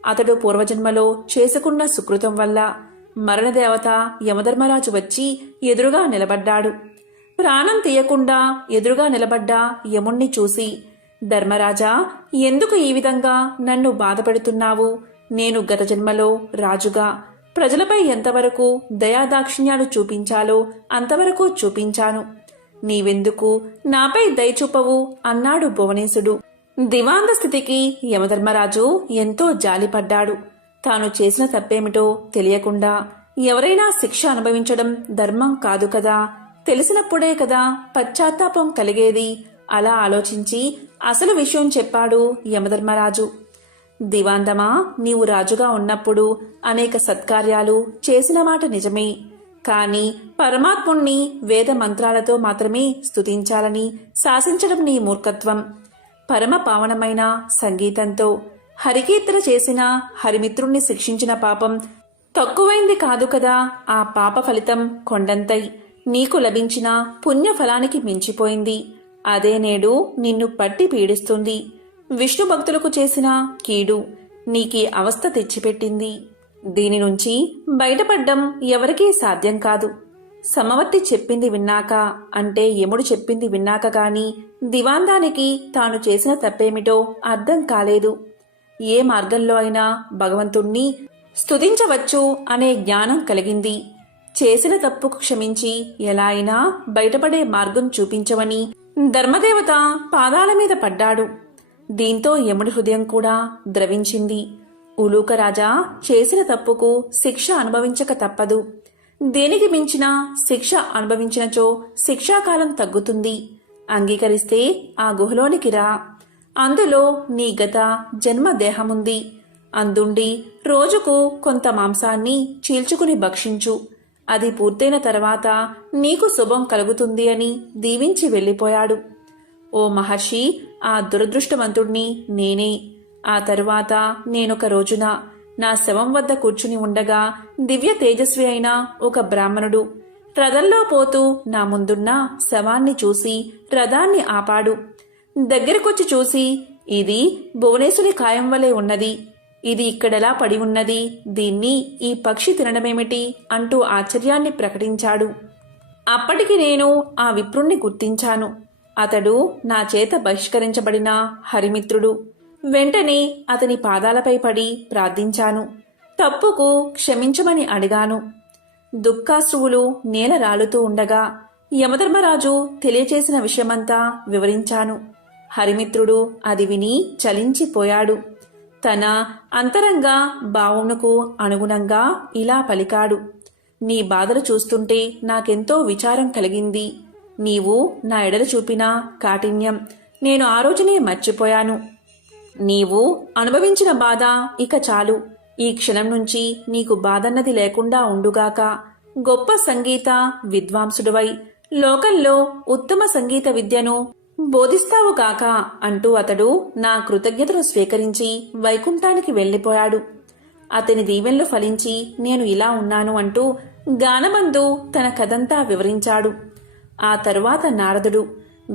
అతడు పూర్వజన్మలో చేసుకున్న సుకృతం వల్ల మరణదేవత యమధర్మరాజు వచ్చి ఎదురుగా నిలబడ్డాడు. ప్రాణం తీయకుండా ఎదురుగా నిలబడ్డ యముణ్ణి చూసి, ధర్మరాజా, ఎందుకు ఈ విధంగా నన్ను బాధపెడుతున్నావు? నేను గత జన్మలో రాజుగా ప్రజలపై ఎంతవరకు దయాదాక్షిణ్యాలు చూపించాలో అంతవరకు చూపించాను. నీవెందుకు నాపై దయచూపవు అన్నాడు భువనేశుడు. దివాంద స్థితికి యమధర్మరాజు ఎంతో జాలిపడ్డాడు. తాను చేసిన తప్పేమిటో తెలియకుండా ఎవరైనా శిక్ష అనుభవించడం ధర్మం కాదు కదా. తెలిసినప్పుడే కదా పశ్చాత్తాపం కలిగేది. అలా ఆలోచించి అసలు విషయం చెప్పాడు యమధర్మరాజు. దివాందమా, నీవు రాజుగా ఉన్నప్పుడు అనేక సత్కార్యాలు చేసిన మాట నిజమే. కాని పరమాత్ముణ్ణి వేద మంత్రాలతో మాత్రమే స్తుతించాలని శాసించడం నీ మూర్ఖత్వం. పరమ పావనమైన సంగీతంతో హరికీర్తన చేసిన హరిమిత్రుణ్ణి శిక్షించిన పాపం తక్కువైంది కాదు కదా. ఆ పాప ఫలితం కొండంతై నీకు లభించిన పుణ్యఫలానికి మించిపోయింది. అదే నేడు నిన్ను పట్టి పీడిస్తుంది. విష్ణు భక్తులకు చేసిన కీడు నీకీ అవస్థ తెచ్చిపెట్టింది. దీని నుంచి బయటపడ్డం ఎవరికీ సాధ్యం కాదు. సమవర్తి చెప్పింది విన్నాక, అంటే యముడు చెప్పింది విన్నాక గాని దివాందానికి తాను చేసిన తప్పేమిటో అర్థం కాలేదు. ఏ మార్గంలో అయినా భగవంతుణ్ణి స్తుతించవచ్చు అనే జ్ఞానం కలిగింది. చేసిన తప్పుకు క్షమించి ఎలా అయినా బయటపడే మార్గం చూపించవని ధర్మదేవత పాదాల మీద పడ్డాడు. దీంతో యముడి హృదయం కూడా ద్రవించింది. ఉలూకరాజా, చేసిన తప్పుకు శిక్ష అనుభవించక తప్పదు. దేనికి మించిన శిక్ష అనుభవించినచో శిక్షాకాలం తగ్గుతుంది. అంగీకరిస్తే ఆ గుహలోనికి రా. అందులో నీ గత జన్మ దేహముంది. అందుండి రోజుకు కొంత మాంసాన్ని చీల్చుకుని భక్షించు. అది పూర్తయిన తర్వాత నీకు శుభం కలుగుతుంది అని దీవించి వెళ్ళిపోయాడు. ఓ మహర్షి, ఆ దురదృష్టవంతుణ్ణి నేనే. ఆ తరువాత నేనొక రోజున నా శవం వద్ద కూర్చుని ఉండగా దివ్య తేజస్వి అయిన ఒక బ్రాహ్మణుడు రథంలో పోతూ నా ముందున్న శవాన్ని చూసి రథాన్ని ఆపాడు. దగ్గరకొచ్చి చూసి, ఇది భువనేశుని కాయం వలె ఉన్నది. ఇది ఇక్కడెలా పడి ఉన్నది? దీన్ని ఈ పక్షి తినడమేమిటి అంటూ ఆశ్చర్యాన్ని ప్రకటించాడు. అప్పటికి నేను ఆ విప్రుణ్ణి గుర్తించాను. అతడు నా చేత బహిష్కరించబడిన హరిమిత్రుడు. వెంటనే అతని పాదాలపై పడి ప్రార్థించాను. తప్పుకు క్షమించమని అడిగాను. దుఃఖాశ్రువులు నేల రాలుతూ ఉండగా యమధర్మరాజు తెలియచేసిన విషయమంతా వివరించాను. హరిమిత్రుడు అది విని చలించిపోయాడు. తన అంతరంగ భావమునకు అనుగుణంగా ఇలా పలికాడు. నీ బాధలు చూస్తుంటే నాకెంతో విచారం కలిగింది. నీవు నా ఎడల చూపిన కాఠిన్యం నేను ఆ రోజునే మర్చిపోయాను. నీవు అనుభవించిన బాధ ఇక చాలు. ఈ క్షణం నుంచి నీకు బాధన్నది లేకుండా ఉండుగాక. గొప్ప సంగీత విద్వాంసుడివై లోకంలో ఉత్తమ సంగీత విద్యను బోధిస్తావు కాక అంటూ అతడు నా కృతజ్ఞతను స్వీకరించి వైకుంఠానికి వెళ్లిపోయాడు. అతని దీవెనలు ఫలించి నేను ఇలా ఉన్నాను అంటూ గానబంధు తన కథంతా వివరించాడు. ఆ తరువాత నారదుడు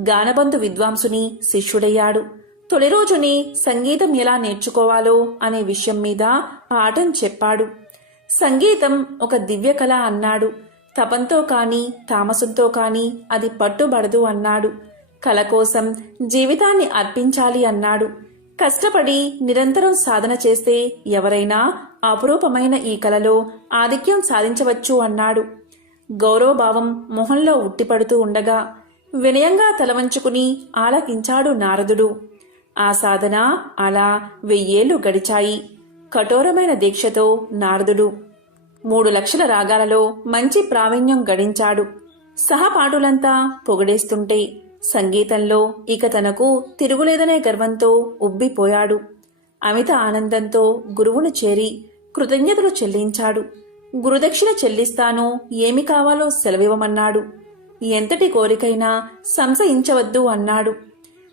గానబంధు విద్వాంసుని శిష్యుడయ్యాడు. తొలి రోజుని సంగీతం ఎలా నేర్చుకోవాలో అనే విషయం మీద పాఠం చెప్పాడు. సంగీతం ఒక దివ్య కళ అన్నాడు. తపంతో కాని తామసంతో కాని అది పట్టుబడదు అన్నాడు. కల కోసం జీవితాన్ని అర్పించాలి అన్నాడు. కష్టపడి నిరంతరం సాధన చేస్తే ఎవరైనా అపురూపమైన ఈ కలలో ఆధిక్యం సాధించవచ్చు అన్నాడు. గౌరవభావం మొహంలో ఉట్టిపడుతూ ఉండగా వినయంగా తలవంచుకుని ఆలకించాడు నారదుడు. ఆ సాధన అలా 1000 ఏళ్లు గడిచాయి. కఠోరమైన దీక్షతో నారదుడు 3 లక్షల రాగాలలో మంచి ప్రావీణ్యం గడించాడు. సహపాఠులంతా పొగడేస్తుంటే సంగీతంలో ఇక తనకు తిరుగులేదనే గర్వంతో ఉబ్బిపోయాడు. అమిత ఆనందంతో గురువును చేరి కృతజ్ఞతలు చెల్లించాడు. గురుదక్షిణ చెల్లిస్తాను, ఏమి కావాలో సెలవివ్వమన్నాడు. ఎంతటి కోరికైనా సంశయించవద్దు అన్నాడు.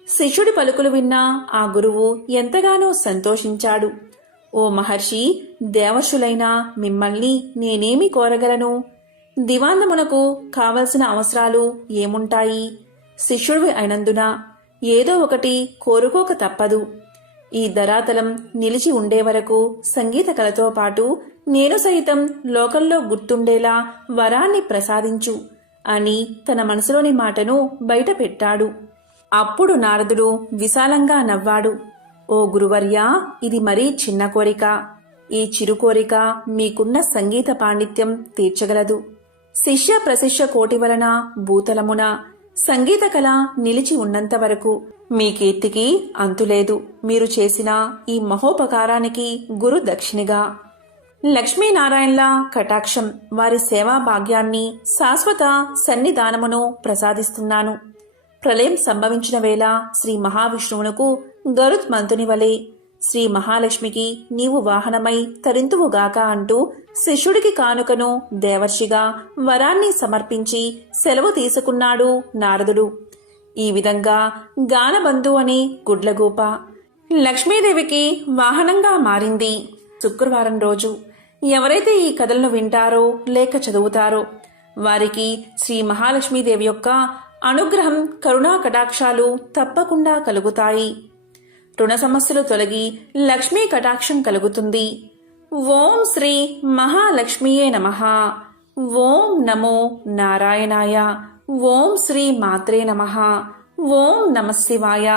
శిష్యుడి పలుకులు విన్న ఆ గురువు ఎంతగానో సంతోషించాడు. ఓ మహర్షి, దేవర్షులైన మిమ్మల్ని నేనేమి కోరగలను? దివాంతమునకు కావలసిన అవసరాలు ఏముంటాయి? శిష్యుడివి అయినందున ఏదో ఒకటి కోరుకోక తప్పదు. ఈ ధరాతలం నిలిచి ఉండే వరకు సంగీత కళతో పాటు నేను సైతం లోకంలో గుర్తుండేలా వరాన్ని ప్రసాదించు అని తన మనసులోని మాటను బయటపెట్టాడు. అప్పుడు నారదుడు విశాలంగా నవ్వాడు. ఓ గురువర్యా, ఇది మరీ చిన్న కోరిక. ఈ చిరు కోరిక మీకున్న సంగీత పాండిత్యం తీర్చగలదు. శిష్య ప్రశిష్య కోటి వలన భూతలమున సంగీత కళ నిలిచి ఉన్నంత వరకు మీ కీర్తికి అంతులేదు. మీరు చేసిన ఈ మహోపకారానికి గురు దక్షిణిగా లక్ష్మీనారాయణల కటాక్షం, వారి సేవా భాగ్యాన్ని, శాశ్వత సన్నిధానమును ప్రసాదిస్తున్నాను. ప్రళయం సంభవించిన వేళ శ్రీ మహావిష్ణువునకు గరుత్ మంతుని వలె శ్రీ మహాలక్ష్మికి నీవు వాహనమై తరింతువుగాక అంటూ శిష్యుడికి కానుకను దేవర్షిగా వరాన్ని సమర్పించి సెలవు తీసుకున్నాడు నారదుడు. ఈ విధంగా గానబంధు అనే గుడ్లగూప లక్ష్మీదేవికి వాహనంగా మారింది. శుక్రవారం రోజు ఎవరైతే ఈ కథలను వింటారో లేక చదువుతారో వారికి శ్రీ మహాలక్ష్మీదేవి యొక్క అనుగ్రహం, కరుణా కటాక్షాలు తప్పకుండా కలుగుతాయి. రుణ సమస్యలు తొలగి లక్ష్మీ కటాక్షం కలుగుతుంది. ఓం శ్రీ మహాలక్ష్మీయే నమః. ఓం నమో నారాయణాయ. ఓం శ్రీ మాత్రే నమః. ఓం నమః శివాయ.